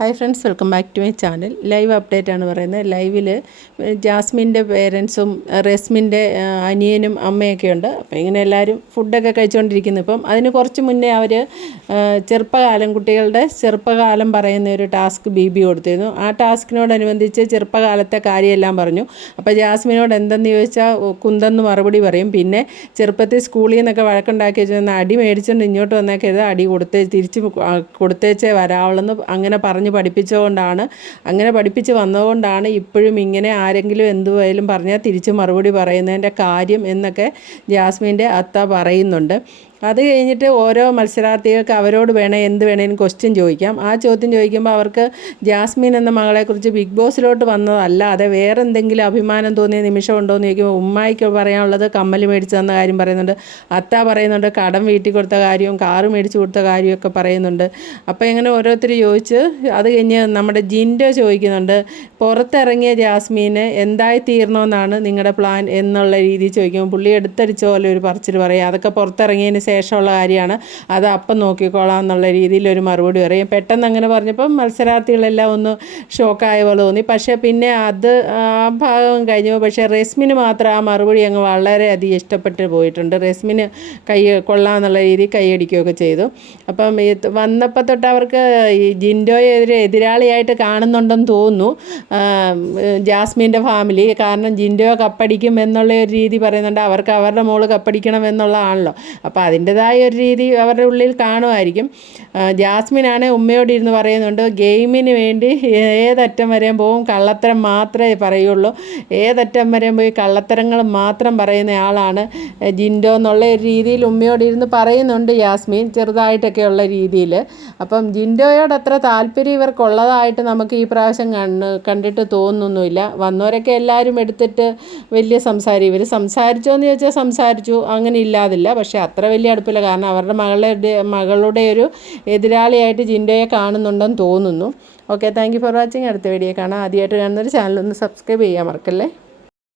Hi friends welcome back to my channel live update ആണ് പറയുന്നത്. ലൈവിൽ ജാസ്മിന്റെ പേരൻസും റെസ്മിന്റെ അനിയനും അമ്മയൊക്കെ ഉണ്ട്. അപ്പോൾ ഇങ്ങനെ എല്ലാവരും ഫുഡൊക്കെ കഴിച്ചുകൊണ്ടിരിക്കുന്നു ഇപ്പം അതിന് കുറച്ച് മുന്നേ അവർ ചെറുപ്പകാലം കുട്ടികളുടെ ചെറുപ്പകാലം പറയുന്ന ഒരു ടാസ്ക് ബി ബി കൊടുത്തിരുന്നു. ആ ടാസ്കിനോടനുബന്ധിച്ച് ചെറുപ്പകാലത്തെ കാര്യമെല്ലാം പറഞ്ഞു. അപ്പോൾ ജാസ്മിനോട് എന്തെന്ന് ചോദിച്ചാൽ കുന്തെന്ന് മറുപടി പറയും. പിന്നെ ചെറുപ്പത്തിൽ സ്കൂളിൽ നിന്നൊക്കെ വഴക്കുണ്ടാക്കി വെച്ചാൽ അടി മേടിച്ചുകൊണ്ട് ഇങ്ങോട്ട് വന്നേക്കരുത് അടി കൊടുത്തേ തിരിച്ച് കൊടുത്തേച്ചേ വരാവുള്ളെന്ന് അങ്ങനെ പറഞ്ഞു പഠിപ്പിച്ചുകൊണ്ടാണ് അങ്ങനെ പഠിപ്പിച്ച് വന്നതുകൊണ്ടാണ് ഇപ്പോഴും ഇങ്ങനെ ആരെങ്കിലും എന്തുവായാലും പറഞ്ഞാൽ തിരിച്ച് മറുപടി പറയുന്നതിന്റെ കാര്യം എന്നൊക്കെ ജാസ്മിന്റെ അത്ത പറയുന്നുണ്ട്. അത് കഴിഞ്ഞിട്ട് ഓരോ മത്സരാർത്ഥികൾക്ക് അവരോട് വേണേൽ എന്ത് വേണേലും ക്വസ്റ്റ്യൻ ചോദിക്കാം. ആ ചോദ്യം ചോദിക്കുമ്പോൾ അവർക്ക് ജാസ്മിൻ എന്ന മകളെക്കുറിച്ച് ബിഗ് ബോസിലോട്ട് വന്നതല്ലാതെ വേറെ എന്തെങ്കിലും അഭിമാനം തോന്നിയ നിമിഷം ഉണ്ടോ എന്ന് ചോദിക്കുമ്പോൾ ഉമ്മായിക്ക് പറയാനുള്ളത് കമ്മൽ മേടിച്ചു തന്ന കാര്യം പറയുന്നുണ്ട്. അത്ത പറയുന്നുണ്ട് കടം വീട്ടിൽ കൊടുത്ത കാര്യവും കാറ് മേടിച്ചു കൊടുത്ത കാര്യമൊക്കെ പറയുന്നുണ്ട്. അപ്പോൾ ഇങ്ങനെ ഓരോരുത്തർ ചോദിച്ച് അത് കഴിഞ്ഞ് നമ്മുടെ ജിൻഡോ ചോദിക്കുന്നുണ്ട് പുറത്തിറങ്ങിയ ജാസ്മീന് എന്തായി തീർന്നോ എന്നാണ് നിങ്ങളുടെ പ്ലാൻ എന്നുള്ള രീതിയിൽ ചോദിക്കുമ്പോൾ പുള്ളി എടുത്തടിച്ച പോലെ ഒരു പറച്ചിൽ പറയും. അതൊക്കെ പുറത്തിറങ്ങിയതിന് ശേഷമുള്ള കാര്യമാണ്. അത് അപ്പം നോക്കിക്കോളാം എന്നുള്ള രീതിയിൽ ഒരു മറുപടി പറയും. പെട്ടെന്ന് അങ്ങനെ പറഞ്ഞപ്പം മത്സരാർത്ഥികളെല്ലാം ഒന്ന് ഷോക്കായ പോലെ തോന്നി. പക്ഷേ പിന്നെ അത് ആ ഭാഗം കഴിഞ്ഞു. പക്ഷേ റെസ്മിന് മാത്രം ആ മറുപടി അങ്ങ് വളരെയധികം ഇഷ്ടപ്പെട്ട് പോയിട്ടുണ്ട്. റെസ്മിന് കൈ കൊള്ളാമെന്നുള്ള രീതിയിൽ കൈയടിക്കുകയൊക്കെ ചെയ്തു. അപ്പം വന്നപ്പോൾ തൊട്ട് അവർക്ക് ഈ ജിൻഡോയെ എതിരെ എതിരാളിയായിട്ട് കാണുന്നുണ്ടെന്ന് തോന്നുന്നു. ജാസ്മിന്റെ ഫാമിലി. കാരണം ജിൻഡോ കപ്പടിക്കും എന്നുള്ള ഒരു രീതി പറയുന്നുണ്ട്. അവർക്ക് അവരുടെ മോൾ കപ്പടിക്കണം എന്നുള്ളതാണല്ലോ. അപ്പോൾ അതിന്റെതായ ഒരു രീതി അവരുടെ ഉള്ളിൽ കാണുമായിരിക്കും. ജാസ്മിനാണ് ഉമ്മയോട് ഇരുന്ന് പറയുന്നുണ്ട് ഗെയിമിന് വേണ്ടി ഏതറ്റം വരെയും പോവും കള്ളത്തരം മാത്രമേ പറയുള്ളൂ. ഏതറ്റം വരെയും പോയി കള്ളത്തരങ്ങൾ മാത്രം പറയുന്ന ആളാണ് ജിൻഡോ എന്നുള്ള ഒരു രീതിയിൽ ഉമ്മയോട് ഇരുന്ന് പറയുന്നുണ്ട് യാസ്മീൻ ചെറുതായിട്ടൊക്കെയുള്ള രീതിയിൽ. അപ്പം ജിൻഡോയോട് അത്ര താല്പര്യം ഇവർക്കുള്ളതായിട്ട് നമുക്ക് ഈ പ്രാവശ്യം കണ്ണ് കണ്ടിട്ട് തോന്നുന്നൊന്നുമില്ല വന്നവരൊക്കെ എല്ലാവരും എടുത്തിട്ട് വലിയ സംസാരം ഇവർ സംസാരിച്ചോ എന്ന് ചോദിച്ചാൽ സംസാരിച്ചു അങ്ങനെ ഇല്ലാതില്ല. പക്ഷേ അത്ര വലിയ അടുപ്പില്ല. കാരണം അവരുടെ മകളുടെ മകളുടെ ഒരു എതിരാളിയായിട്ട് ജിൻഡോയെ കാണുന്നുണ്ടെന്ന് തോന്നുന്നു. Okay thank you for watching അടുത്ത വീഡിയോ കാണാം. ആദ്യമായിട്ട് കാണുന്നൊരു ഒന്ന് സബ്സ്ക്രൈബ് ചെയ്യാൻ മറക്കല്ലേ?